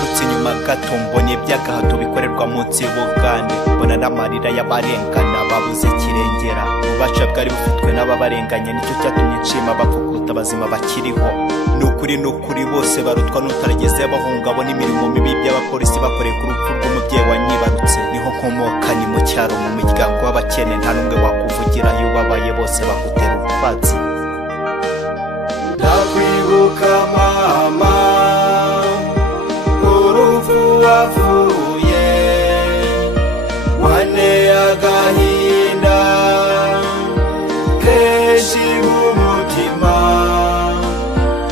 ngarutse nyuma gato mbonye iby'agahato bikorerwa munsi y'ubugande, mbona n'amarira y'abarengana babuze kirengera. Ububasha bwari bufitwe n'ababarenganye, nicyo cyatumye nshima bapfukuta abazima bakiriho. Nukuri bose barutwa n'utarageze bahunga, bona imirimo mibi by'abapolisi bakoreye ku rupfu rw'umubyeyi wanyibarutse. Niho nkomoka ni mu cyaro mu miryango w'abakene, nta n'umwe wakuvugira iyo ubabaye bose bakutera utwatsi. Ndakwibuka mama, urupfu wapfuye wanteye agahinda kenshi mu mutima,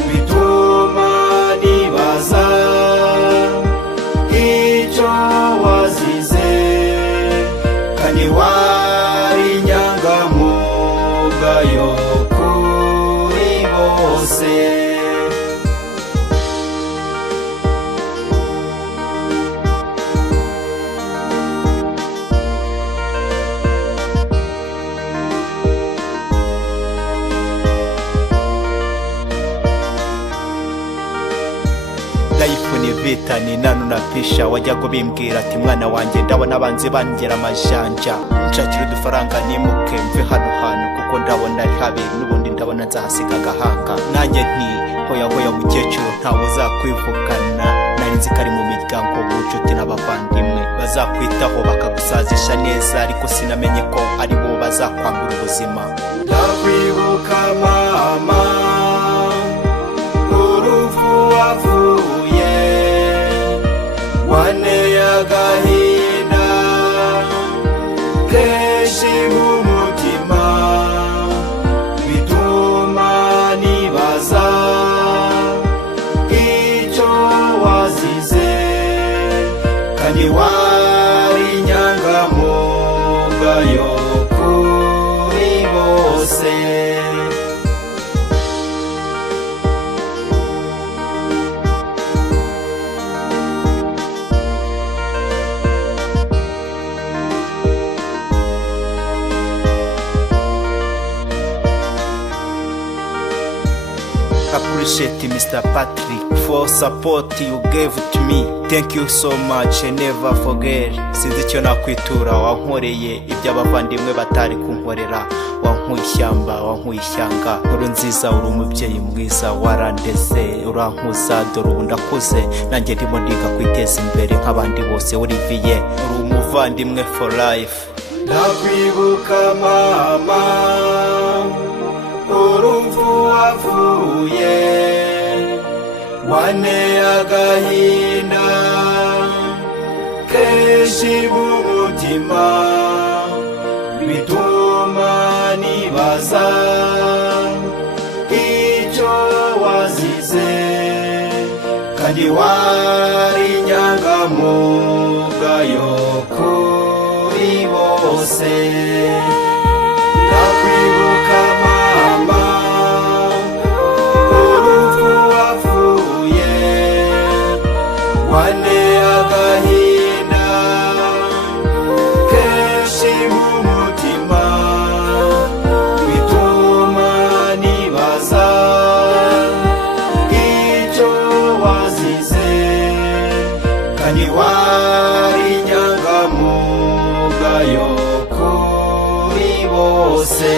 bituma nibaza icyo wazize, kandi wari inyangamugayo kuri bose. Life ni vita ni nanu na pisha, wajyago bimbwira ati mwana wanjye ndabona abanzi bangera amajanja, nshakira udufaranga nimuke mve hano hantu kuko ndabona ari habi, n'ubundi ndabona nzahasiga agahanga. Nanjye nti hoya mukecuru ntawe uzakwivugana, nari nzi ko ari mu miryango w'ubucuti n'abavandimwe bazakwitaho bakagusazisha neza, ariko sinamenye ko ari bo bazakwambura ubuzima. Ndakwibuka mama, urupfu wapfuye wanteye agahinda kenshi mu mutima, bituma nibaza icyo wazize, kandi wari inyangamugayo kuri bose. Appreciate Mr. Patrick for support you gave to me. Thank you so much and never forget. Sinzi icyo nakwitura, wankoreye ibyo abavandimwe batari kunkorera. Wankuye ishyamba, wankuye ishyanga. Nkuru nziza uri umubyeyi mwiza, warandeze urankuza, dore ubu ndakuze, nanjye ndimo ndiga kwiteza imbere nk'abandi bose. Olivier uri umuvandimwe for life. Ndakwibuka mama, urupfu wapfuye wanteye agahinda kenshi mu mutima, bituma nibaza icyo wazize, kandi wari inyangamugayo kuri bose. Ndakwibuka mama, urupfu wapfuye wanteye agahinda kenshi mu mutima, bituma nibaza icyo wazize, kandi wari inyangamugayo kuri bose.